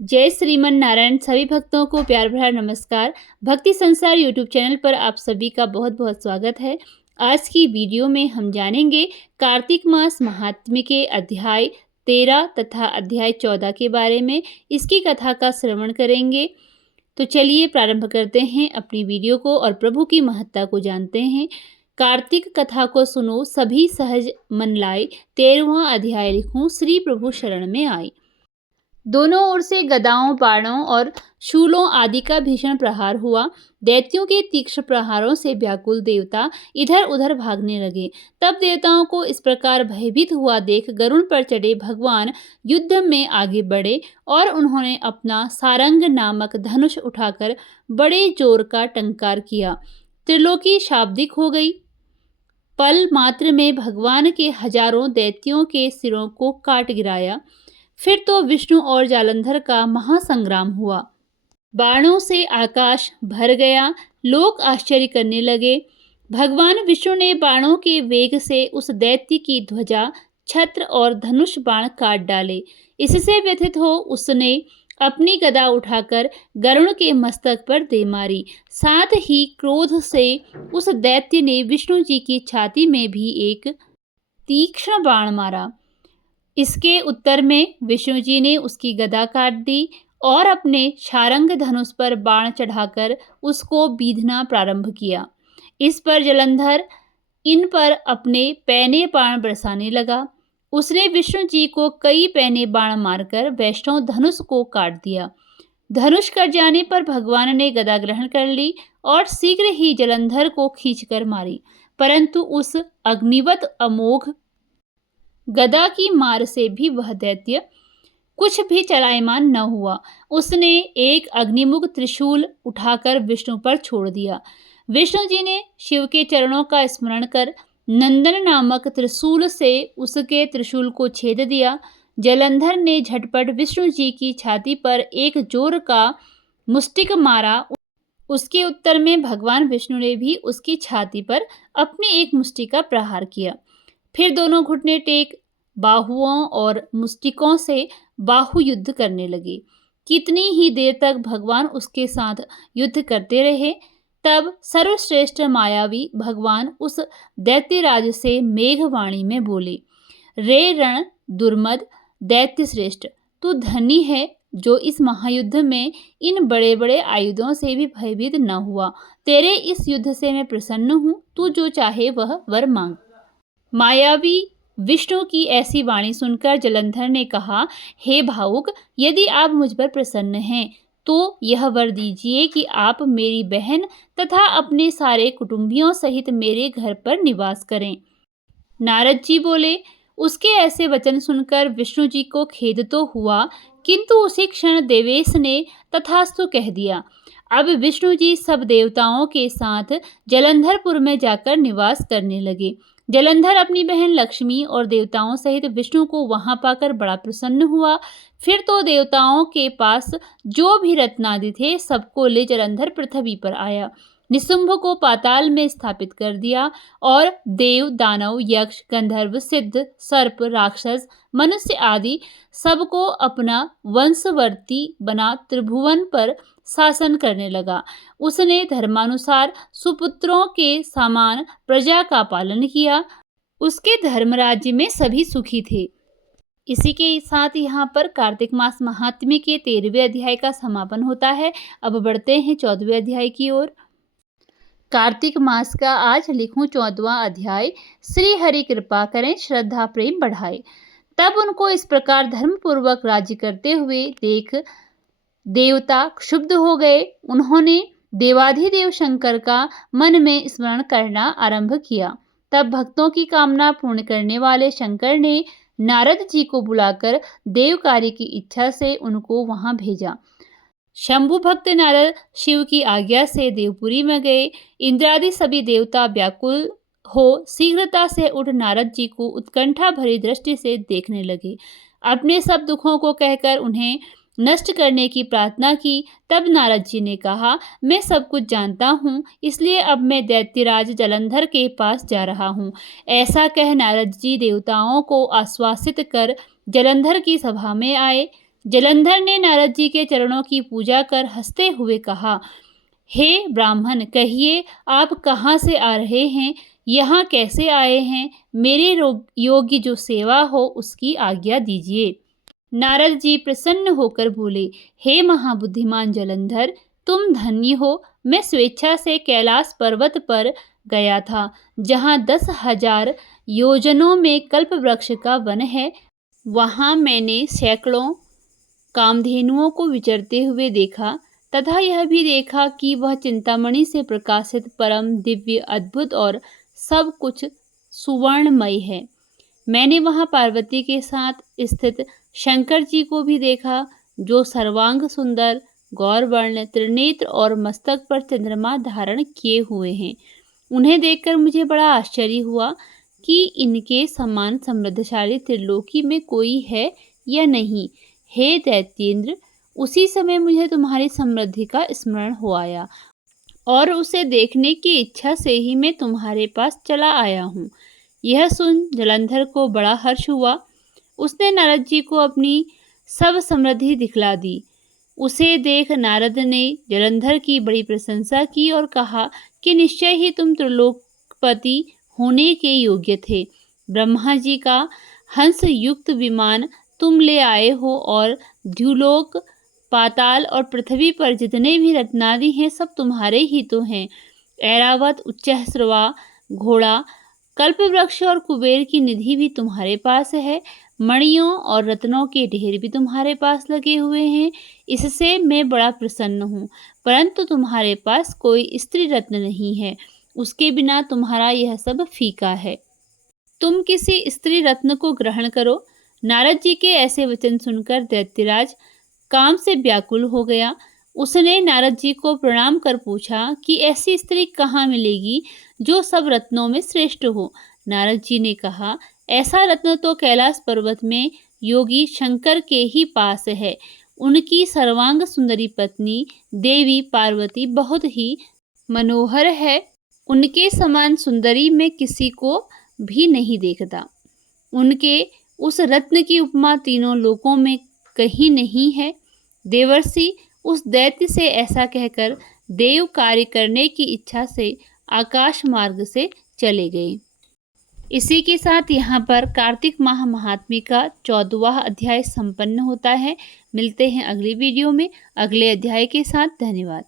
जय श्रीमन नारायण। सभी भक्तों को प्यार भरा नमस्कार। भक्ति संसार यूट्यूब चैनल पर आप सभी का बहुत बहुत स्वागत है। आज की वीडियो में हम जानेंगे कार्तिक मास महात्म्य के अध्याय 13 तथा अध्याय 14 के बारे में। इसकी कथा का श्रवण करेंगे। तो चलिए प्रारंभ करते हैं अपनी वीडियो को और प्रभु की महत्ता को जानते हैं। कार्तिक कथा को सुनो, सभी सहज मन लाए, 13वां अध्याय लिखूं, श्री प्रभु शरण में आई। दोनों ओर से गदाओं, बाणों और शूलों आदि का भीषण प्रहार हुआ। दैत्यों के तीक्ष्ण प्रहारों से व्याकुल देवता इधर उधर भागने लगे। तब देवताओं को इस प्रकार भयभीत हुआ देख गरुड़ पर चढ़े भगवान युद्ध में आगे बढ़े और उन्होंने अपना सारंग नामक धनुष उठाकर बड़े जोर का टंकार किया। त्रिलोकी शाब्दिक हो गई। पल मात्र में भगवान के हजारों दैत्यों के सिरों को काट गिराया। फिर तो विष्णु और जालंधर का महासंग्राम हुआ। बाणों से आकाश भर गया। लोग आश्चर्य करने लगे। भगवान विष्णु ने बाणों के वेग से उस दैत्य की ध्वजा, छत्र और धनुष बाण काट डाले। इससे व्यथित हो उसने अपनी गदा उठाकर गरुड़ के मस्तक पर दे मारी। साथ ही क्रोध से उस दैत्य ने विष्णु जी की छाती में भी एक तीक्ष्ण बाण मारा। इसके उत्तर में विष्णु जी ने उसकी गदा काट दी और अपने शारंग धनुष पर बाण चढ़ाकर उसको बीधना प्रारंभ किया। इस पर जलंधर इन पर अपने पैने बाण बरसाने लगा। उसने विष्णु जी को कई पैने बाण मारकर वैष्णव धनुष को काट दिया। धनुष कट जाने पर भगवान ने गदा ग्रहण कर ली और शीघ्र ही जलंधर को खींचकर मारी, परंतु उस अग्निवत अमोघ गदा की मार से भी वह दैत्य कुछ भी चलायमान न हुआ। उसने एक अग्निमुख त्रिशूल उठाकर विष्णु पर छोड़ दिया। विष्णु जी ने शिव के चरणों का स्मरण कर नंदन नामक त्रिशूल से उसके त्रिशूल को छेद दिया। जलंधर ने झटपट विष्णु जी की छाती पर एक जोर का मुष्टिक मारा। उसके उत्तर में भगवान विष्णु ने भी उसकी छाती पर अपनी एक मुष्टि का प्रहार किया। फिर दोनों घुटने टेक बाहुओं और मुष्टिकों से बाहु युद्ध करने लगे। कितनी ही देर तक भगवान उसके साथ युद्ध करते रहे। तब सर्वश्रेष्ठ मायावी भगवान उस दैत्यराज से मेघवाणी में बोले, रे रण दुर्मद दैत्य श्रेष्ठ, तू धनी है जो इस महायुद्ध में इन बड़े बड़े आयुधों से भी भयभीत न हुआ। तेरे इस युद्ध से मैं प्रसन्न हूँ। तू जो चाहे वह वर मांग। मायावी विष्णु की ऐसी वाणी सुनकर जलंधर ने कहा, हे भावुक, यदि आप मुझ पर प्रसन्न हैं तो यह वर दीजिए कि आप मेरी बहन तथा अपने सारे कुटुंबियों सहित मेरे घर पर निवास करें। नारद जी बोले। उसके ऐसे वचन सुनकर विष्णु जी को खेद तो हुआ, किंतु उसी क्षण देवेश ने तथास्तु कह दिया। अब विष्णु जी सब देवताओं के साथ जलंधरपुर में जाकर निवास करने लगे। जलंधर अपनी बहन लक्ष्मी और देवताओं सहित विष्णु को वहां पाकर बड़ा प्रसन्न हुआ। फिर तो देवताओं के पास जो भी रत्नादि थे सबको ले जलंधर पृथ्वी पर आया। निशुंभ को पाताल में स्थापित कर दिया और देव, दानव, यक्ष, गंधर्व, सिद्ध, सर्प, राक्षस, मनुष्य आदि सबको अपना वंशवर्ती बना त्रिभुवन पर शासन करने लगा। उसने धर्मानुसार सुपुत्रों के समान प्रजा का पालन किया। उसके धर्मराज्य में सभी सुखी थे। इसी के साथ यहाँ पर कार्तिक मास महात्म्य के 13वें अध्याय का समापन होता है। अब बढ़ते हैं 14वें अध्याय की ओर। कार्तिक मास का आज लिखूं 14वां अध्याय। श्री हरि कृपा करें, श्रद्धा प्रेम बढ़ाए। तब उनको इस प्रकार धर्मपूर्वक राज्य करते हुए देख देवता क्षुब्ध हो गए। उन्होंने देवाधिदेव शंकर का मन में स्मरण करना आरंभ किया। तब भक्तों की कामना पूर्ण करने वाले शंकर ने नारद जी को बुलाकर देव कार्य की इच्छा से उनको वहां भेजा। शंभु भक्त नारद शिव की आज्ञा से देवपुरी में गए। इंद्रादि सभी देवता व्याकुल हो शीघ्रता से उठ नारद जी को उत्कंठा भरी दृष्टि से देखने लगे। अपने सब दुखों को कहकर उन्हें नष्ट करने की प्रार्थना की। तब नारद जी ने कहा, मैं सब कुछ जानता हूँ, इसलिए अब मैं दैत्यराज जलंधर के पास जा रहा हूँ। ऐसा कह नारद जी देवताओं को आश्वासित कर जलंधर की सभा में आए। जलंधर ने नारद जी के चरणों की पूजा कर हंसते हुए कहा, हे ब्राह्मण, कहिए आप कहाँ से आ रहे हैं, यहाँ कैसे आए हैं? मेरे योग्य जो सेवा हो उसकी आज्ञा दीजिए। नारद जी प्रसन्न होकर बोले, हे महाबुद्धिमान जलंधर, तुम धन्य हो। मैं स्वेच्छा से कैलाश पर्वत पर गया था, जहाँ 10,000 योजनों में कल्प वृक्ष का वन है। वहाँ मैंने सैकड़ों कामधेनुओं को विचरते हुए देखा तथा यह भी देखा कि वह चिंतामणि से प्रकाशित परम दिव्य अद्भुत और सब कुछ सुवर्णमय है। मैंने वहाँ पार्वती के साथ स्थित शंकर जी को भी देखा, जो सर्वांग सुंदर, गौरवर्ण, त्रिनेत्र और मस्तक पर चंद्रमा धारण किए हुए हैं। उन्हें देखकर मुझे बड़ा आश्चर्य हुआ कि इनके समान समृद्धशाली त्रिलोकी में कोई है या नहीं। हे दैत्येंद्र, उसी समय मुझे तुम्हारी समृद्धि का स्मरण हो आया और उसे देखने की इच्छा से ही मैं तुम्हारे पास चला आया हूँ। यह सुन जलंधर को बड़ा हर्ष हुआ। उसने नारद जी को अपनी सब समृद्धि दिखला दी। उसे देख नारद ने जलंधर की बड़ी प्रशंसा की और कहा कि निश्चय ही तुम त्रिलोकपति होने के योग्य थे। ब्रह्मा जी का हंस युक्त विमान तुम ले आए हो और द्युलोक, पाताल और पृथ्वी पर जितने भी रत्नादि हैं सब तुम्हारे ही तो हैं। ऐरावत, उच्चैःश्रवा, घोड़ा, कल्पवृक्ष और कुबेर की निधि भी तुम्हारे पास है। मणियों और रत्नों के ढेर भी तुम्हारे पास लगे हुए हैं। इससे मैं बड़ा प्रसन्न हूँ, परंतु तुम्हारे पास कोई स्त्री रत्न नहीं है। उसके बिना तुम्हारा यह सब फीका है। तुम किसी स्त्री रत्न को ग्रहण करो। नारद जी के ऐसे वचन सुनकर दैत्यराज काम से व्याकुल हो गया। उसने नारद जी को प्रणाम कर पूछा कि ऐसी स्त्री कहाँ मिलेगी जो सब रत्नों में श्रेष्ठ हो। नारद जी ने कहा, ऐसा रत्न तो कैलाश पर्वत में योगी शंकर के ही पास है। उनकी सर्वांग सुंदरी पत्नी देवी पार्वती बहुत ही मनोहर है। उनके समान सुंदरी मैं किसी को भी नहीं देखता। उनके उस रत्न की उपमा तीनों लोकों में कहीं नहीं है। देवर्षि उस दैत्य से ऐसा कहकर देव कार्य करने की इच्छा से आकाश मार्ग से चले गए। इसी के साथ यहाँ पर कार्तिक माह महात्म्य का 14वां अध्याय संपन्न होता है। मिलते हैं अगली वीडियो में अगले अध्याय के साथ। धन्यवाद।